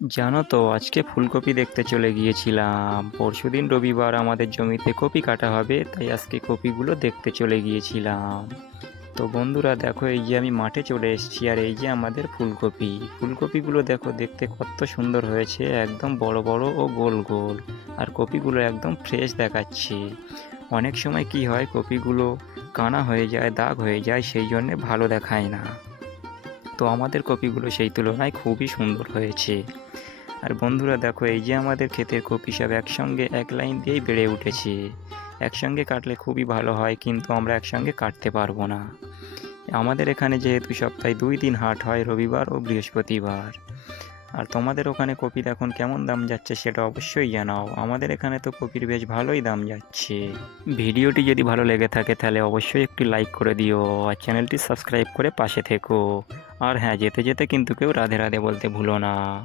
জানো তো আজকে ফুলকপি দেখতে চলে গিয়েছিলাম। পরশুদিন রবিবার আমাদের জমিতে কপি কাটা হবে, তাই আজকে কপিগুলো দেখতে চলে গিয়েছিলাম। তো বন্ধুরা দেখো, এই যে আমি মাঠে চলে এসেছি, আর এই যে আমাদের ফুলকপি। ফুলকপিগুলো দেখো দেখতে কত সুন্দর হয়েছে, একদম বড় বড় ও গোল গোল। আর কপিগুলো একদম ফ্রেশ দেখাচ্ছে। অনেক সময় কি হয়, কপিগুলো কানা হয়ে যায়, দাগ হয়ে যায়, সেই জন্যে ভালো দেখায় না। তো আমাদের কপিগুলো সেই তুলনায় খুবই সুন্দর হয়েছে। আর বন্ধুরা দেখো, এই যে আমাদের ক্ষেতের কপি সব একসঙ্গে এক লাইন দিয়েই বেড়ে উঠেছে। একসঙ্গে কাটলে খুবই ভালো হয়, কিন্তু আমরা একসঙ্গে কাটতে পারবো না। আমাদের এখানে যেহেতু সপ্তাহে 2 দিন হাট হয়, রবিবার ও বৃহস্পতিবার। আর তোমাদের ওখানে কপির এখন কেমন দাম যাচ্ছে সেটা অবশ্যই জানাও। আমাদের এখানে তো কপির বেশ ভালোই দাম যাচ্ছে। ভিডিওটি যদি ভালো লেগে থাকে তাহলে অবশ্যই একটি লাইক করে দিও, আর চ্যানেলটি সাবস্ক্রাইব করে পাশে থেকো। আর হ্যাঁ, যেতে যেতে কিন্তু কেউ রাধে রাধে বলতে ভুলো না।